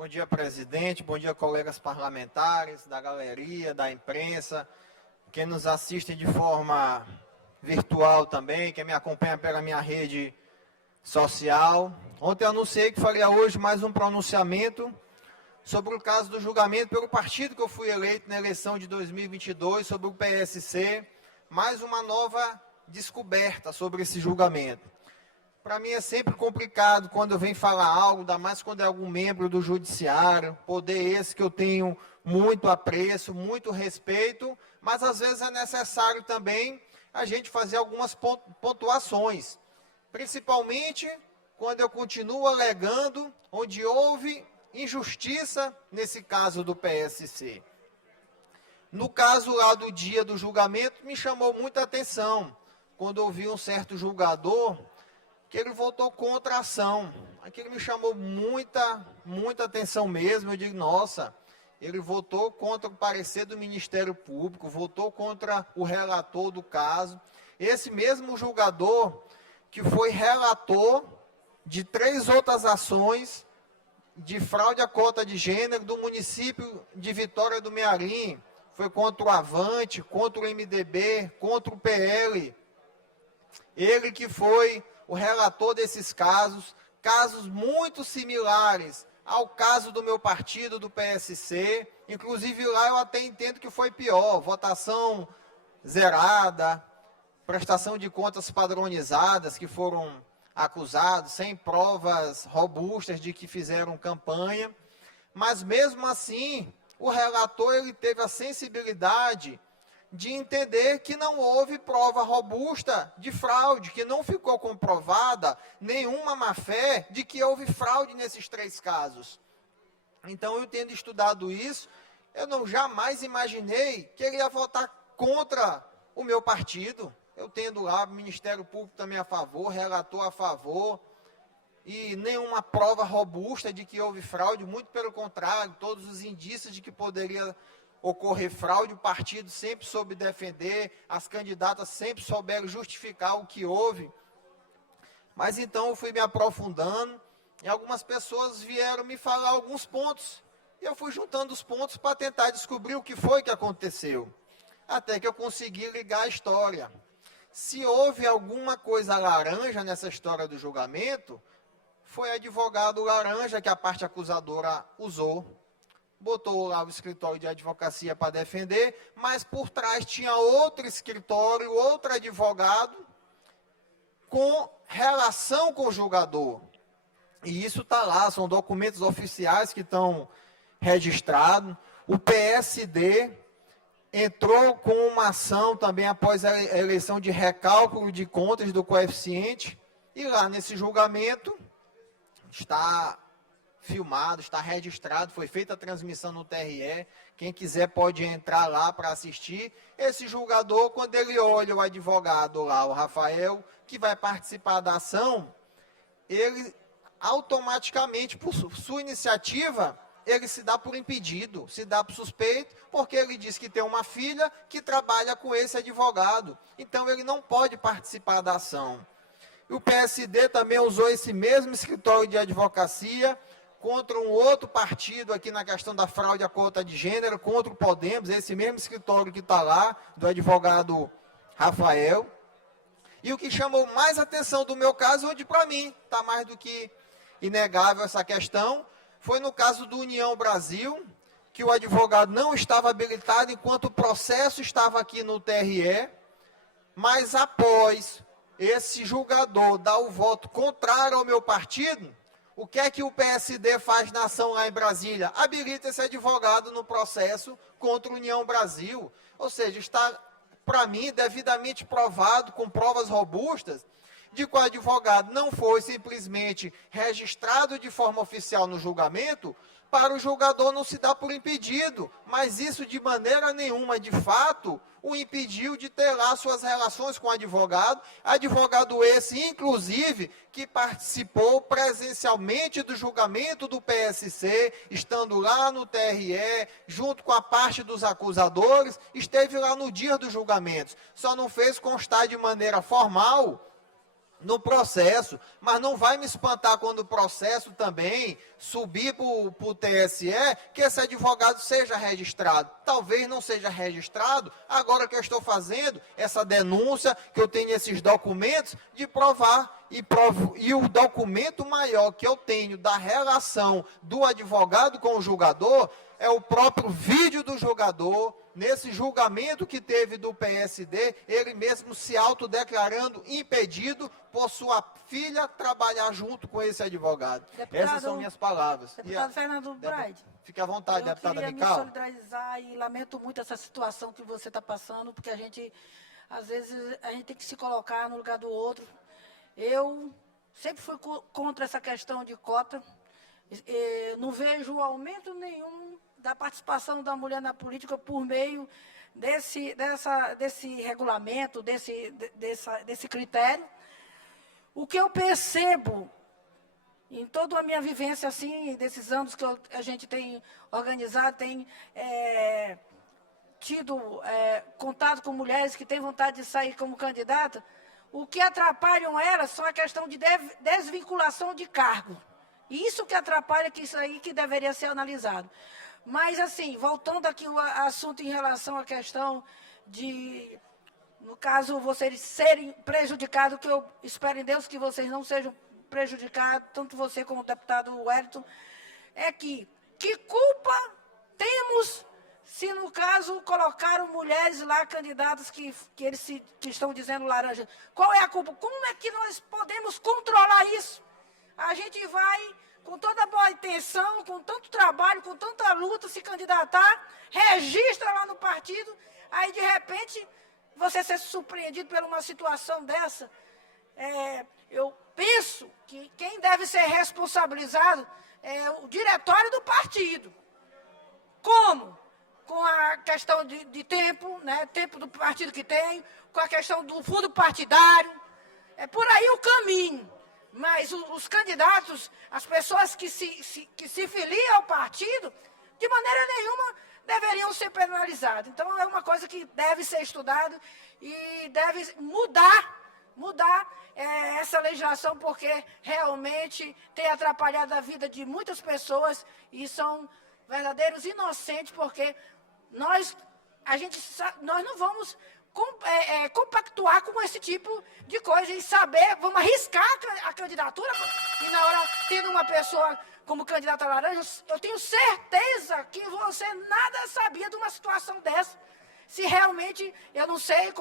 Bom dia, presidente. Bom dia, colegas parlamentares, da galeria, da imprensa, quem nos assiste de forma virtual também, quem me acompanha pela minha rede social. Ontem eu anunciei que faria hoje mais um pronunciamento sobre o caso do julgamento pelo partido que eu fui eleito na eleição de 2022, sobre o PSC, mais uma nova descoberta sobre esse julgamento. Para mim é sempre complicado quando eu venho falar algo, ainda mais quando é algum membro do judiciário, poder esse que eu tenho muito apreço, muito respeito, mas às vezes é necessário também a gente fazer algumas pontuações, principalmente quando eu continuo alegando onde houve injustiça nesse caso do PSC. No caso lá do dia do julgamento, me chamou muita atenção, quando ouvi um certo julgador que ele votou contra a ação. Aquilo me chamou muita atenção mesmo. Eu digo, nossa, ele votou contra o parecer do Ministério Público, votou contra o relator do caso. Esse mesmo julgador que foi relator de 3 outras ações de fraude à cota de gênero do município de Vitória do Mearim. Foi contra o Avante, contra o MDB, contra o PL. Ele que foi o relator desses casos muito similares ao caso do meu partido, do PSC, inclusive lá eu até entendo que foi pior, votação zerada, prestação de contas padronizadas que foram acusados, sem provas robustas de que fizeram campanha, mas mesmo assim, o relator ele teve a sensibilidade de entender que não houve prova robusta de fraude, que não ficou comprovada nenhuma má-fé de que houve fraude nesses 3 casos. Então, eu tendo estudado isso, eu não jamais imaginei que ele ia votar contra o meu partido. Eu tendo lá o Ministério Público também a favor, relator a favor, e nenhuma prova robusta de que houve fraude, muito pelo contrário, todos os indícios de que poderia ocorrer fraude, o partido sempre soube defender, as candidatas sempre souberam justificar o que houve. Mas então eu fui me aprofundando, e algumas pessoas vieram me falar alguns pontos, e eu fui juntando os pontos para tentar descobrir o que foi que aconteceu, até que eu consegui ligar a história. Se houve alguma coisa laranja nessa história do julgamento, foi advogado laranja que a parte acusadora usou, botou lá o escritório de advocacia para defender, mas por trás tinha outro escritório, outro advogado, com relação com o julgador. E isso está lá, são documentos oficiais que estão registrados. O PSD entrou com uma ação também após a eleição de recálculo de contas do coeficiente, e lá nesse julgamento está filmado, está registrado, foi feita a transmissão no TRE, quem quiser pode entrar lá para assistir. Esse julgador, quando ele olha o advogado lá, o Rafael, que vai participar da ação, ele automaticamente, por sua iniciativa, ele se dá por impedido, se dá por suspeito, porque ele diz que tem uma filha que trabalha com esse advogado, então ele não pode participar da ação. E o PSD também usou esse mesmo escritório de advocacia contra um outro partido aqui na questão da fraude à cota de gênero, contra o Podemos, esse mesmo escritório que está lá, do advogado Rafael. E o que chamou mais atenção do meu caso, onde para mim está mais do que inegável essa questão, foi no caso do União Brasil, que o advogado não estava habilitado enquanto o processo estava aqui no TRE, mas após esse julgador dar o voto contrário ao meu partido, o que é que o PSD faz na ação lá em Brasília? Habilita esse advogado no processo contra a União Brasil. Ou seja, está, para mim, devidamente provado, com provas robustas, de que o advogado não foi simplesmente registrado de forma oficial no julgamento, para o julgador não se dar por impedido, mas isso de maneira nenhuma, de fato, o impediu de ter lá suas relações com o advogado esse, inclusive, que participou presencialmente do julgamento do PSC, estando lá no TRE, junto com a parte dos acusadores, esteve lá no dia dos julgamentos, só não fez constar de maneira formal no processo, mas não vai me espantar quando o processo também subir para o TSE, que esse advogado seja registrado. Talvez não seja registrado, agora que eu estou fazendo essa denúncia, que eu tenho esses documentos, de provar, e o documento maior que eu tenho da relação do advogado com o julgador, é o próprio vídeo do julgador, nesse julgamento que teve do PSD, ele mesmo se autodeclarando impedido por sua filha trabalhar junto com esse advogado. Essas são minhas palavras. Deputado Fernando Braide. Fique à vontade, deputada Mical. Eu queria me solidarizar e lamento muito essa situação que você está passando, porque a gente, às vezes, a gente tem que se colocar no lugar do outro. Eu sempre fui contra essa questão de cota. Não vejo aumento nenhum da participação da mulher na política por meio desse regulamento, desse critério. O que eu percebo em toda a minha vivência, assim, desses anos que a gente tem organizado, tem tido contato com mulheres que têm vontade de sair como candidata, o que atrapalham elas são a questão de desvinculação de cargo. Isso que atrapalha, que isso aí que deveria ser analisado. Mas, assim, voltando aqui ao assunto em relação à questão de, no caso, vocês serem prejudicados, que eu espero em Deus que vocês não sejam prejudicados, tanto você como o deputado Wellington, é que culpa temos se, no caso, colocaram mulheres lá, candidatas que estão dizendo laranja? Qual é a culpa? Como é que nós podemos controlar isso? A gente vai, com toda boa intenção, com tanto trabalho, com tanta luta, se candidatar, registra lá no partido, aí, de repente, você ser surpreendido por uma situação dessa. Eu penso que quem deve ser responsabilizado é o diretório do partido. Como? Com a questão de tempo, né? Tempo do partido que tem, com a questão do fundo partidário. É por aí o caminho. Mas os candidatos, as pessoas que se filiam ao partido, de maneira nenhuma deveriam ser penalizadas. Então, é uma coisa que deve ser estudada e deve mudar essa legislação, porque realmente tem atrapalhado a vida de muitas pessoas e são verdadeiros inocentes, porque nós não vamos compactuar com esse tipo de coisa e saber, vamos arriscar a candidatura, e na hora, tendo uma pessoa como candidata laranja, eu tenho certeza que você nada sabia de uma situação dessa. Se realmente, eu não sei,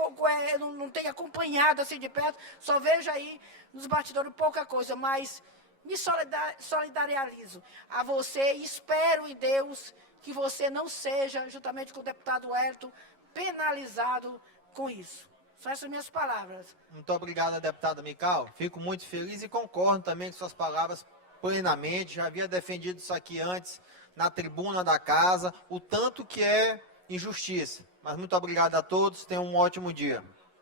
eu não tenho acompanhado assim de perto, só vejo aí nos bastidores pouca coisa, mas me solidarizo a você e espero em Deus que você não seja, juntamente com o deputado Wellington, penalizado com isso. São essas minhas palavras. Muito obrigado, deputada Mical. Fico muito feliz e concordo também com suas palavras plenamente. Já havia defendido isso aqui antes, na tribuna da casa, o tanto que é injustiça. Mas muito obrigado a todos, tenham um ótimo dia.